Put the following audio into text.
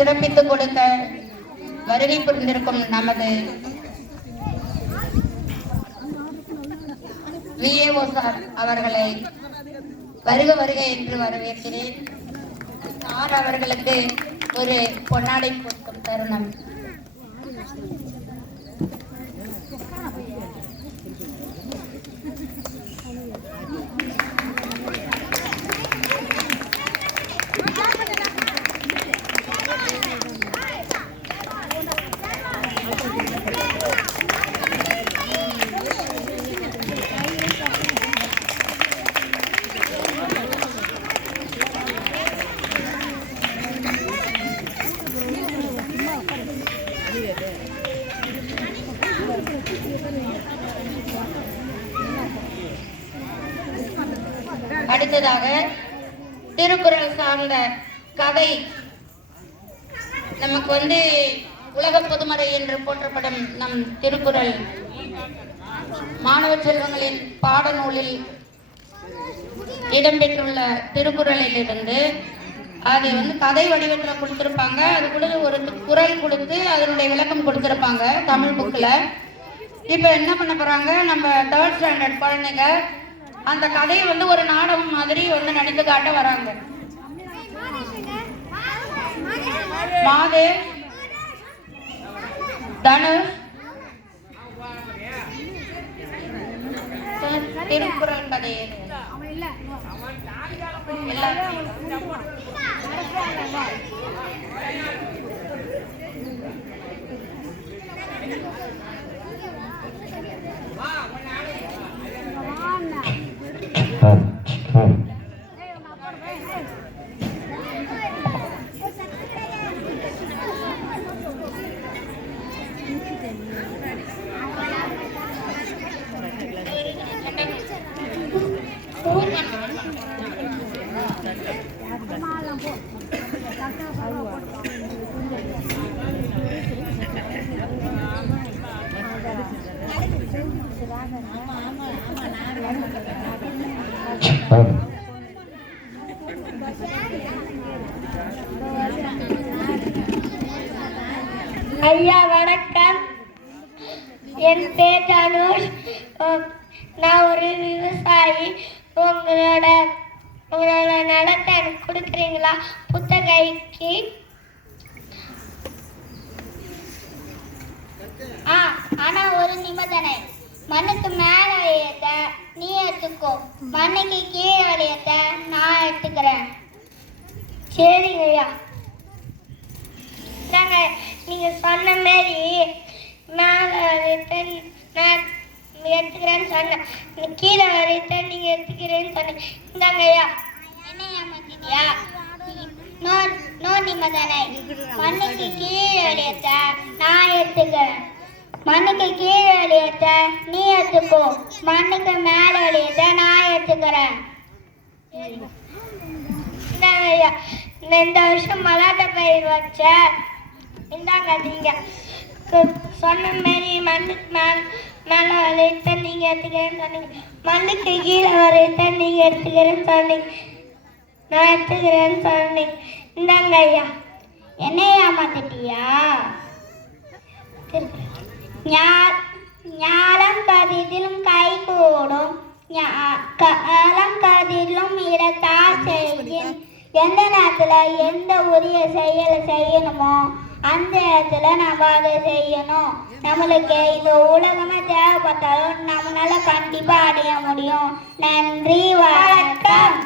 சிறப்பித்துக் கொடுக்க வருகை புரிந்திருக்கும் நமது VAO சார் அவர்களை வருக வருக என்று வரவேற்கிறேன். சார் அவர்களுக்கு ஒரு பொன்னாடை போற்றும் தருணம். அடுத்ததாக திருக்குறள் சார்ந்த கதை. நமக்கு உலக பொதுமறை என்று போற்றப்படும் நம் திருக்குறள் மாணவ செல்வங்களின் பாடநூலில் இடம்பெற்றுள்ள திருக்குறளிலிருந்து அது கதை வடிவத்தில் கொடுத்துருப்பாங்க. அது கூட ஒரு குறள் கொடுத்து அதனுடைய விளக்கம் கொடுத்துருப்பாங்க தமிழ் புக்கில். இப்போ என்ன பண்ண போறாங்க, நம்ம 3rd ஸ்டாண்டர்ட் குழந்தைங்க அந்த கதையை ஒரு நாடகம் மாதிரி நடித்து காட்ட வராங்க. மாதேவ், தனுஷ் திருக்குறள் கதையை ஐயா வணக்கம். என் பேர் தனுஷ். நான் ஒரு விவசாயி. உங்களோட நிலத்தை எனக்கு கொடுக்குறீங்களா? புத்தகைக்கு ஆனா ஒரு நிபந்தனை. மண்ணுக்கு மேல அழியத்த நீ எடுத்துக்கோ, மண்ணுக்கு கீழே அழியத்த நான் எடுத்துக்கிறேன். சரிங்க ஐயா. நீங்க சொன்ன மாரி மேல நான் எடுத்துக்கிறேன்னு சொன்னேன். கீழே வரையத்த நீங்க எடுத்துக்கிறேன்னு சொன்னேன். இந்தாங்க ஐயா. என்ன ஏமாத்திட்டியா? நோ நிபந்தனை. மண்ணுக்கு கீழே அழியத்த நான் எடுத்துக்கிறேன், மண்ணுக்கு கீழே அழியத்த நீ எடுத்துக்கோ, மண்ணுக்கு மேல அழியத்த நான் எடுத்துக்கிறேன். இந்த வருஷம் மலாட்ட பயிர் வச்ச. இந்தாங்க நீங்க சொன்ன மாரி மண்ணுக்கு மேல வரையத்த நீங்க எடுத்துக்கிறேன்னு சொன்னீங்க, மண்ணுக்கு கீழே வரையத்த நீங்க எடுத்துக்கிறேன்னு சொன்னீங்க, நான் எடுத்துக்கிறேன்னு சொன்னீங்க. இந்தாங்க ஐயா. என்ன ஏமாத்திட்டியா? ஞாலம் கதிரிலும் கை கூடும், காலம் கதிரிலும் இடத்தா செய்யும். எந்த நேரத்துல எந்த உரிய செயலை செய்யணுமோ அந்த இடத்துல நம்ம அதை செய்யணும். நம்மளுக்கு இந்த உலகமே தேவைப்பட்டாலும் நம்மளால கண்டிப்பா அடைய முடியும். நன்றி, வணக்கம்.